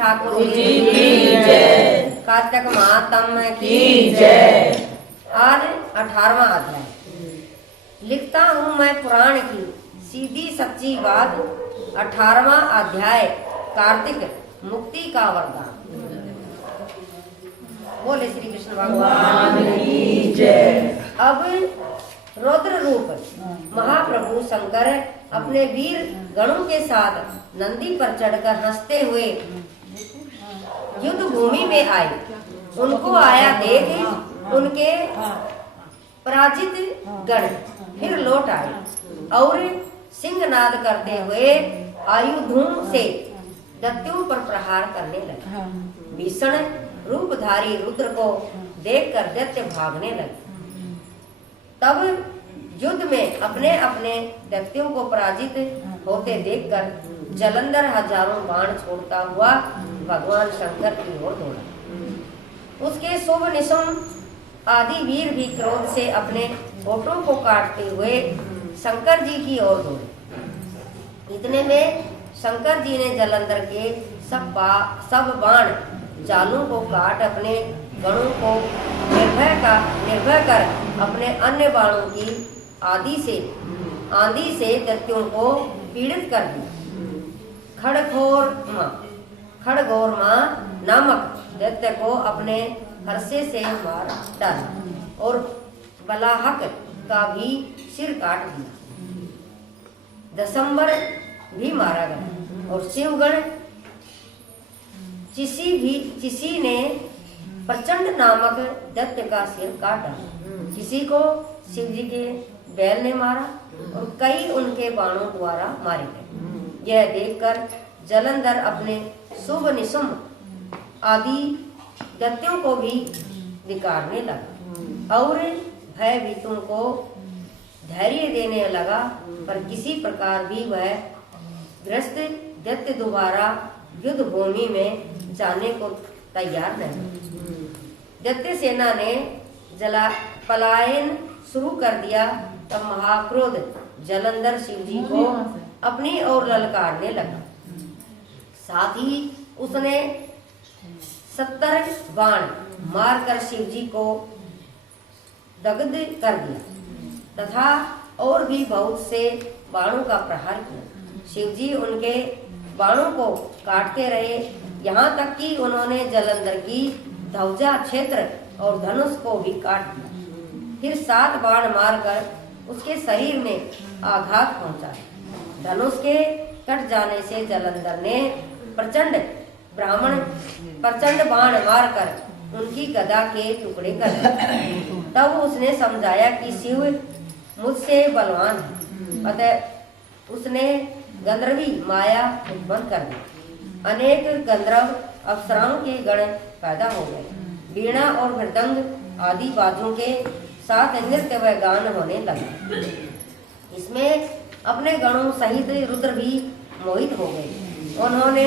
ठाकुर जी की जय, कार्तिक महात्म की जय। आज 18वां अध्याय। लिखता हूँ मैं पुराण की सीधी सच्ची बात। 18वां अध्याय कार्तिक मुक्ति का वरदान। बोले श्री कृष्ण भगवान की जय। अब रुद्र रूप महाप्रभु शंकर अपने वीर गणों के साथ नंदी पर चढ़कर हंसते हुए युद्ध भूमि में आए। उनको आया देख उनके पराजित गण फिर लौट आए और सिंहनाद करते हुए आयुधों से दैत्यों पर प्रहार करने लगे। भीषण रूपधारी रुद्र को देखकर दैत्य भागने लगे। तब युद्ध में अपने अपने दैत्यों को पराजित होते देखकर जलंधर हजारों बाण छोड़ता हुआ भगवान शंकर की ओर दौड़ा। उसके शुभ निशुम आदि वीर भी क्रोध से अपने होठों को काटते हुए शंकर जी की ओर दौड़े। इतने में शंकर जी ने जलंधर के सब बाण जालों को काट अपने गणों को निर्भय कर अपने अन्य बाणों की आंधी से दैत्यों को पीड़ित कर दिया। खड़गोरमा नामक दैत्य को अपने फरसे से मार डाला और बलाहक का भी सिर काट दिया। दसंबर भी मारा गया और शिवगण चिसी ने प्रचंड नामक दैत्य का सिर काट डाला। किसी को शिव जी के बैल ने मारा और कई उनके बाणों द्वारा मारे गए। यह देखकर जलंधर अपने शुभ निशुम आदि दैत्यों को भी धिक्कारने लगा और भयभीतों को धैर्य देने लगा, पर किसी प्रकार भी वह ग्रस्त दैत्य दोबारा युद्ध भूमि में जाने को तैयार नहीं। दैत्य सेना ने पलायन शुरू कर दिया। तब महाक्रोध जलंधर शिव जी को अपनी ओर ललकारने लगा। साथ ही उसने 70 बाण मारकर शिव जी को दग्ध कर दिया तथा और भी बहुत से बाणों का प्रहार किया। शिव जी उनके बाणों को काटते रहे, यहाँ तक कि उन्होंने जलंधर की ध्वजा क्षेत्र और धनुष को भी काट दिया। फिर 7 बाण मारकर उसके शरीर में आघात पहुंचा। धनुष के कट जाने से जलंधर ने प्रचंड बाण मारकर उनकी गदा के टुकड़े कर दिए। तब उसने समझाया कि शिव मुझसे बलवान है, अतः उसने गंधर्वी माया उत्पन्न कर दी। अनेक गंधर्व अप्सराओं के गण पैदा हो गए। वीणा और मृदंग आदि बाजों के साथ नृत्य व गान होने लगा। इसमें अपने गणों सहित रुद्र भी मोहित हो गए। उन्होंने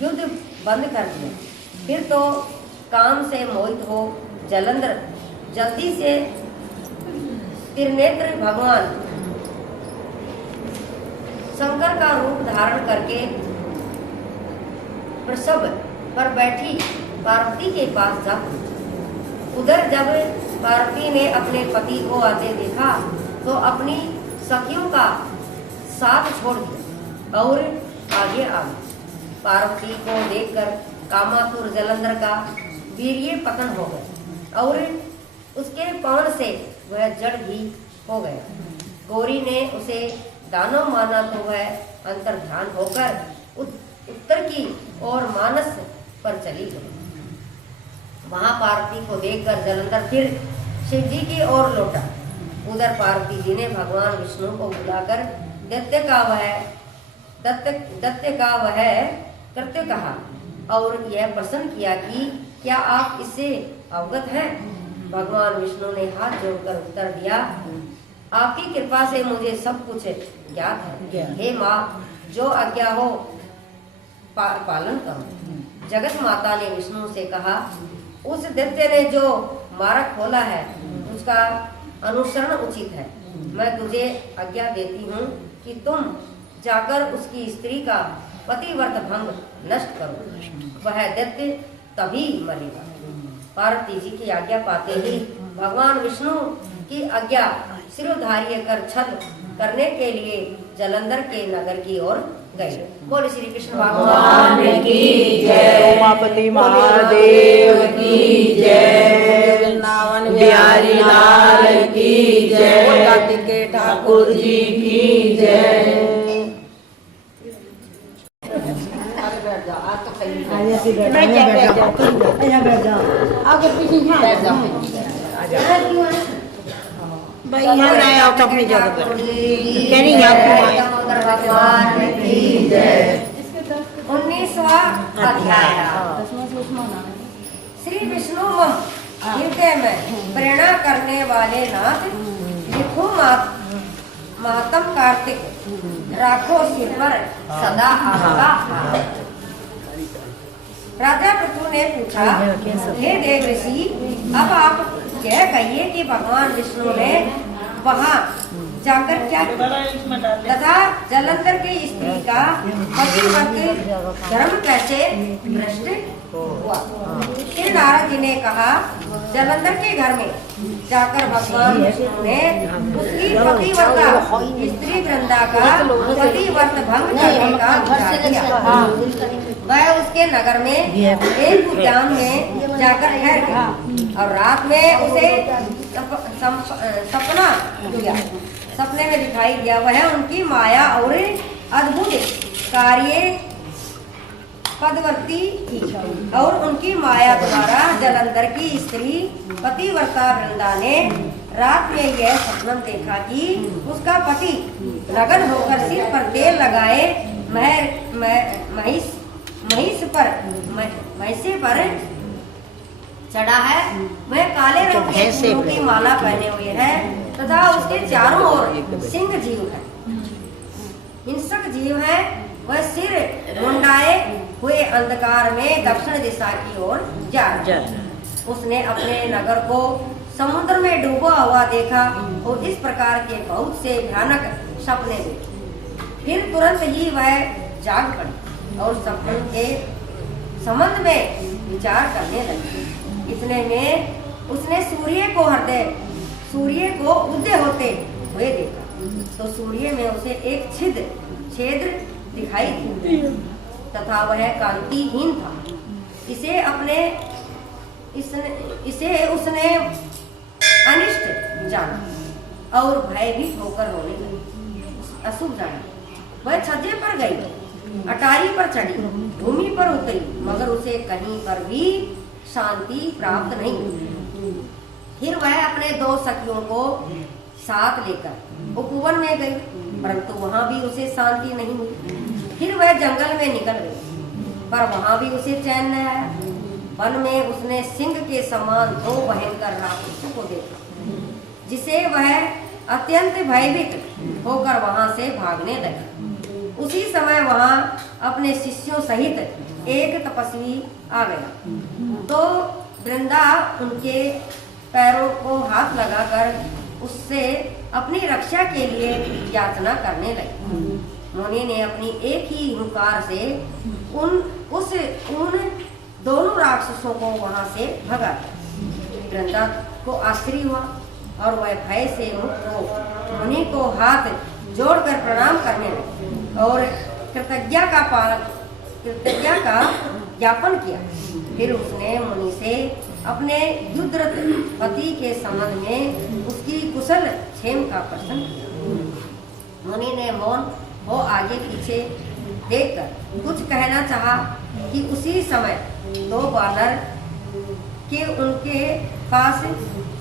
युद्ध बंद कर दिया। फिर तो काम से मोहित हो जलंधर जल्दी से त्रिनेत्र भगवान शंकर का रूप धारण करके प्रसव पर बैठी पार्वती के पास जा। उधर जब पार्वती ने अपने पति को आते देखा तो अपनी सखियों का साथ छोड़ दिया और आगे आ गई। पार्वती को देखकर कामातुर जलंधर का वीर्य पतन हो गया और उसके पवन से वह जड़ भी हो गया। गौरी ने उसे दानव माना तो वह अंतर्ध्यान होकर उत्तर की ओर मानस पर चली गई। वहां पार्वती को देखकर जलंधर फिर शिव जी की ओर लौटा। उधर पार्वती जी ने भगवान विष्णु को बुलाकर दैत्य का वह कृत्य कहा और यह प्रश्न किया कि क्या आप इससे अवगत हैं? भगवान विष्णु ने हाथ जोड़कर उत्तर दिया, आपकी कृपा से मुझे सब कुछ ज्ञात है। हे माँ, जो आज्ञा हो पालन करो। जगत माता ने विष्णु से कहा, उस दैत्य ने जो मार्ग खोला है उसका अनुसरण उचित है। मैं तुझे आज्ञा देती हूँ कि तुम जाकर उसकी स्त्री का पतिव्रत भंग नष्ट करो, वह दैत्य तभी मरेगा। पार्वती जी की आज्ञा पाते ही भगवान विष्णु की आज्ञा सिरोधार्य कर छल करने के लिए जालंधर के नगर की ओर गए। बोले श्री कृष्ण भगवान की जय, उमापति महादेव की जय, वृंदावन बिहारी लाल की जय, कार्तिकेय ठाकुर जी की जय। भाई यहाँ ना आओ तो अपनी जगह पर कह रही भगवान की जय। 19वां अध्याय। श्री विष्णु मम हृदय में प्रेरणा करने वाले नाथ लिखो मातम कार्तिक राखो सिर पर सदा आपका हाथ। राजा पृथु ने पूछा, हे देव ऋषि, अब आप यह कहिए कि भगवान विष्णु ने वहाँ जाकर क्या तथा जालंधर की स्त्री का पतिव्रत धर्म कैसे भ्रष्ट हुआ। फिर नारद जी ने कहा, जालंधर के घर में जाकर भगवान विष्णु ने उसकी पतिव्रता स्त्री वृंदा का पतिव्रत भंग करने का विचार किया। वह उसके नगर में एक उद्यान में जाकर ठहर गया और रात में उसे सपना दिया, सपने में दिखाई दिया। वह उनकी माया और अद्भुत कार्य पदवर्ती थी और उनकी माया द्वारा जालंधर की स्त्री पतिव्रता वृंदा ने रात में यह सपना देखा कि उसका पति नग्न होकर सिर पर तेल लगाए महिषे पर चढ़ा है। वह काले रंग के फूलों की माला पहने हुए है तथा उसके चारों ओर सिंह जीव है, हिंसक जीव है। वह सिर मुंडाए हुए अंधकार में दक्षिण दिशा की ओर जा रहा है। उसने अपने नगर को समुद्र में डूबा हुआ देखा और इस प्रकार के बहुत से भयानक सपने देखे। फिर तुरंत ही वह जाग पड़ी और सपने के संबंध में विचार करने लगी। इतने में उसने सूर्य को उदय होते हुए देखा तो सूर्य में उसे एक छेद दिखाई दी तथा वह कांतिहीन था। इसे उसने अनिष्ट जाना और भयभीत होकर रोने लगी। अशुभ जाना। वह छज्जे पर गई, अटारी पर चढ़ी, भूमि पर उतरी, मगर उसे कहीं पर भी शांति प्राप्त नहीं हुई। फिर वह अपने 2 सखियों को साथ लेकर उपवन में गई, परंतु वहां भी उसे शांति नहीं हुई। फिर वह जंगल में निकल गई, पर वहां भी उसे चैन न आया। वन में उसने सिंह के समान 2 भयंकर राक्षसों को देखा, जिसे वह अत्यंत भयभीत होकर वहां से भागने लगा। उसी समय वहां अपने शिष्यों सहित एक तपस्वी आ गया तो वृंदा उनके पैरों को हाथ लगाकर उससे अपनी रक्षा के लिए याचना करने लगी। मुनि ने अपनी एक ही हुंकार से उन दोनों राक्षसों को वहां से भगा दिया। वृंदा को आश्चर्य हुआ और वह भय से मुक्त हो मुनि को हाथ जोड़कर प्रणाम करने लगी और कृतज्ञता का ज्ञापन किया। फिर उसने मुनि से अपने युद्धरत पति के संबंध में उसकी कुशल क्षेम का प्रश्न किया। मुनि ने मौन हो आगे पीछे देखकर कुछ कहना चाहा कि उसी समय 2 बानर के उनके पास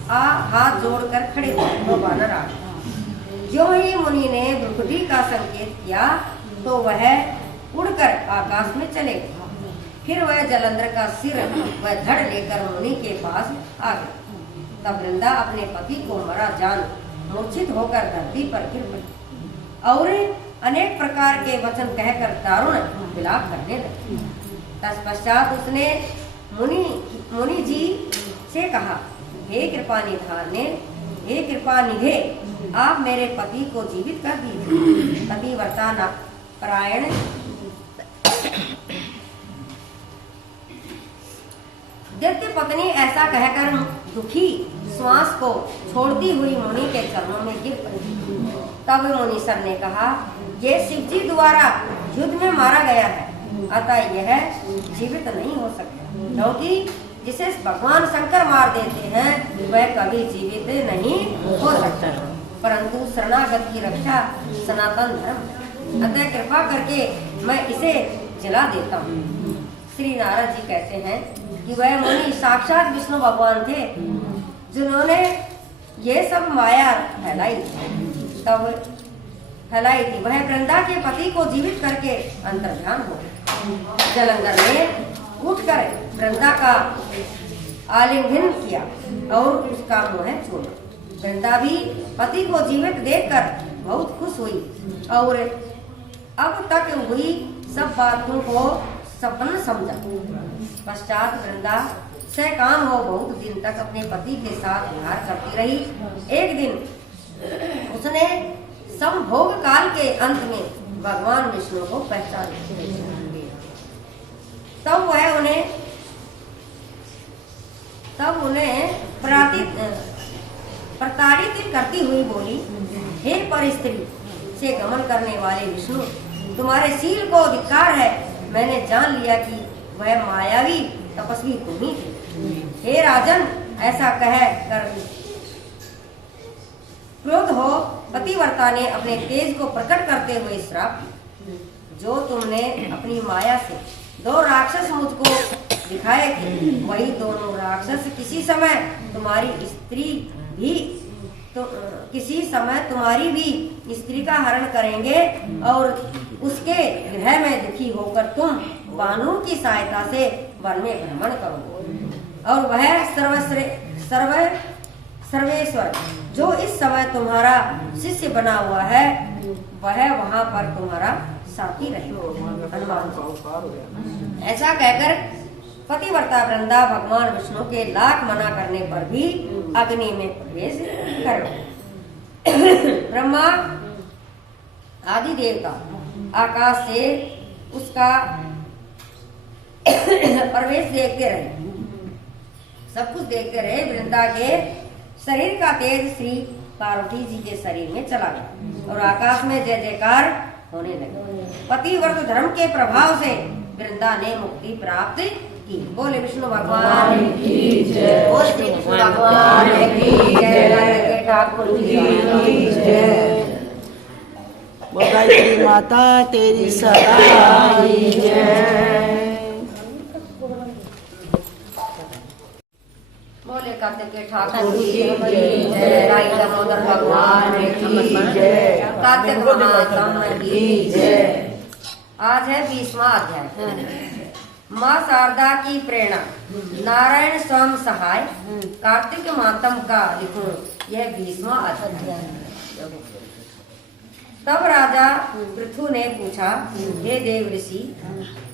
हाथ जोड़कर खड़े हुए। 2 बानर आ गए। जो ही मुनि ने भ्रुकुटी का संकेत किया तो वह उड़कर आकाश में चले गए। फिर वह जालंधर का सिर वह धड़ लेकर मुनि के पास आ गया। तब वृंदा अपने पति को मरा जान मूर्छित होकर धरती पर गिर पड़ी और अनेक प्रकार के वचन कहकर दारुण विलाप करने लगी। तत्पश्चात उसने मुनि जी से कहा, हे कृपा निधे, आप मेरे पति को जीवित कर दीजिए। पतिव्रता परायण दैत्य पत्नी ऐसा कहकर दुखी श्वास को छोड़ती हुई मुनि के चरणों में गिर पड़ी। तब मुनीश्वर ने कहा, ये शिव जी द्वारा युद्ध में मारा गया है, अतः यह जीवित नहीं हो सकता, क्योंकि जिसे भगवान शंकर मार देते हैं वह कभी जीवित नहीं हो सकता। परंतु शरणागत की रक्षा सनातन धर्म, अतः कृपा करके मैं इसे जला देता हूँ। श्री नारद जी कहते हैं कि वह मुनि साक्षात विष्णु भगवान थे, जिन्होंने ये सब माया फैलाई थी। वह वृंदा के पति को जीवित करके अंतर्ध्यान हो गए। जलंधर ने उठकर वृंदा का आलिंगन किया और उसका मुंह छोड़ा। वृंदा भी पति को जीवित देखकर बहुत खुश हुई और अब तक हुई सब बातों को सपन समझा। पश्चात वृंदा सकाम हो बहुत दिन तक अपने पति के साथ विहार करती रही। एक दिन उसने संभोग काल के अंत में भगवान विष्णु को पहचान लिया। तब उन्हें प्रताड़ित करती हुई बोली, हे परस्त्री से गमन करने वाले विष्णु, तुम्हारे शील को धिक्कार है। मैंने जान लिया कि वह मायावी तपस्वी तुम ही थे। हे राजन, ऐसा कह कर क्रोध हो पतिव्रता ने अपने तेज को प्रकट करते हुए श्राप दिया, जो तुमने अपनी माया से 2 राक्षस मुझको दिखाए थे, वही दोनों राक्षस किसी समय तुम्हारी भी स्त्री का हरण करेंगे और उसके गृह में दुखी होकर तुम बानु की सहायता से वन में भ्रमण करोगे और वह सर्वेश्वर जो इस समय तुम्हारा शिष्य बना हुआ है वह वहां पर तुम्हारा साथी रहेगा। हनुमान। ऐसा कहकर पतिव्रता वृंदा भगवान विष्णु के लाख मना करने पर भी अग्नि में प्रवेश कर ब्रह्मा आदि देवता आकाश से उसका प्रवेश देखते रहे, सब कुछ देखते रहे। वृंदा के शरीर का तेज श्री पार्वती जी के शरीर में चला गया और आकाश में जय जयकार होने लगे। पतिव्रत धर्म के प्रभाव से वृंदा ने मुक्ति प्राप्त की। बोले विष्णु भगवान की जय। बोल श्री विष्णु भगवान की जय। ठाकुर की जय। बोल माता तेरी सदा जय। बोले कार्तिक के ठाकुर की जय। राई दामोदर भगवान की जय। कार्तिक महात्म की जय। आज है 20वां अध्याय। माँ शारदा की प्रेरणा, नारायण स्वयं सहाय, कार्तिक मातम का लिखूं यह 20वां अध्याय। तब राजा पृथु ने पूछा, हे देव ऋषि,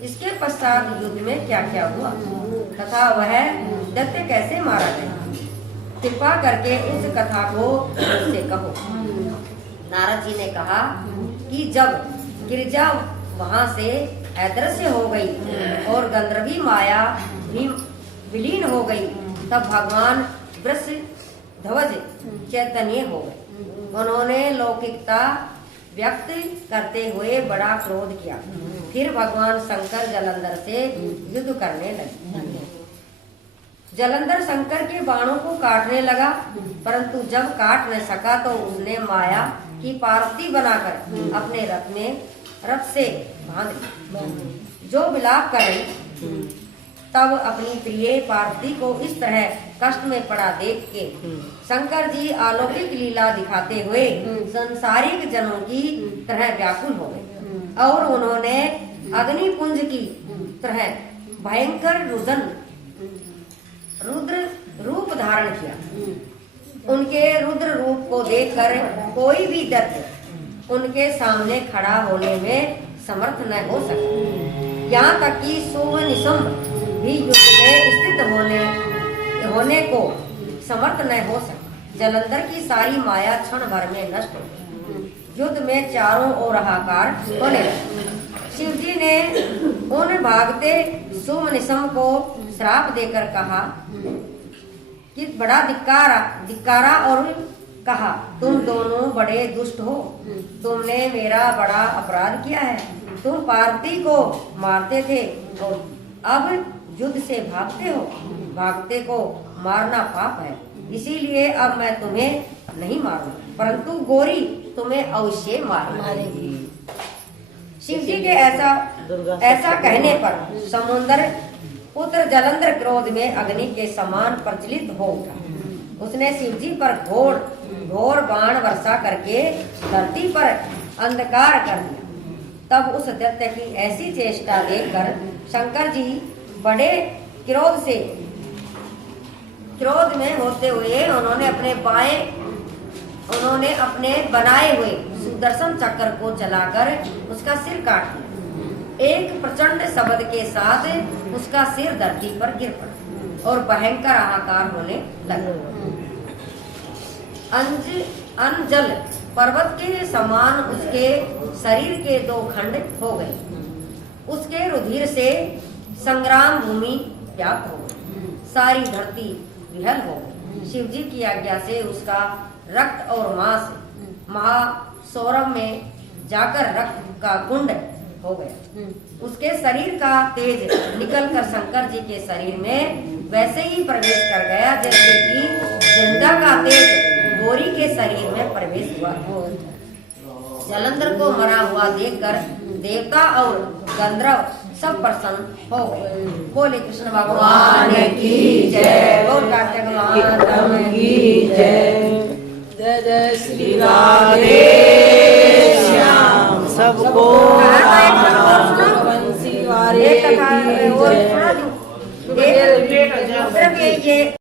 इसके पश्चात युद्ध में क्या क्या हुआ तथा वह दैत्य कैसे मारा गया? कृपा करके उस कथा को मुझसे कहो। नारद जी ने कहा कि जब गिरिजा वहां से अदृश्य हो गई और गंधर्वी माया भी विलीन हो गई, तब भगवान वृषध्वज चैतन्य हो गए। उन्होंने लौकिकता व्यक्त करते हुए बड़ा क्रोध किया। फिर भगवान शंकर जलंधर से युद्ध करने लगे। जलंधर शंकर के बाणों को काटने लगा, परंतु जब काट न सका तो उसने माया की पार्वती बनाकर अपने रथ से बांध लिया। जो विलाप कर रही, तब अपनी प्रिय पार्वती को इस तरह कष्ट में पड़ा देख के शंकर जी अलौकिक लीला दिखाते हुए संसारिक जनों की तरह व्याकुल हो गए और उन्होंने अग्निपुंज की तरह भयंकर रुद्र रूप धारण किया। उनके रुद्र रूप को देखकर कोई भी दैत्य उनके सामने खड़ा होने में समर्थ न हो सका। यहाँ तक कि सुवनिशंभ भी युद्ध में स्थित होने को समर्थ न हो सका। जलंधर की सारी माया क्षण भर में नष्ट हो गई। युद्ध में चारों ओर हाहाकार होने लगा। शिव जी ने उन भागते सुमनिशम को श्राप देकर कहा कि बड़ा धिक्कारा और कहा, तुम दोनों बड़े दुष्ट हो, तुमने मेरा बड़ा अपराध किया है। तुम पार्वती को मारते थे और अब युद्ध से भागते हो। भागते को मारना पाप है, इसीलिए अब मैं तुम्हें नहीं मारूं, परंतु गोरी तुम्हें अवश्य मारेगी। शिव जी के ऐसा कहने पर समुद्र पुत्र जलंधर क्रोध में अग्नि के समान प्रज्वलित हो उठा। उसने शिव जी पर घोर बाण वर्षा करके धरती पर अंधकार कर दिया। तब उस दैत्य की ऐसी चेष्टा देखकर शंकर जी बड़े क्रोध में होते हुए उन्होंने अपने बनाए हुए सुदर्शन चक्र को चलाकर उसका सिर काट दिया। एक प्रचंड शब्द के साथ उसका सिर धरती पर गिर पड़ा और भयंकर हाहाकार होने लगा। अंजल पर्वत के समान उसके शरीर के 2 खंड हो गए। उसके रुधिर से संग्राम भूमि व्याप्त हो गई, सारी धरती विहल हो गई। शिव जी की आज्ञा से उसका रक्त और मांस महासौरभ में जाकर रक्त का कुंड हो गया। उसके शरीर का तेज निकलकर शंकर जी के शरीर में वैसे ही प्रवेश कर गया जैसे कि गंगा का तेज गौरी के शरीर में प्रवेश हुआ। जलंधर को मरा हुआ देखकर देवता और गंधर्व सब प्रसन्न हो गए। बोले कृष्ण भगवान की जय, बोल कार्तिक माता की जय। जय जय श्री राधे श्याम सबको बंसी वाले की जय। एक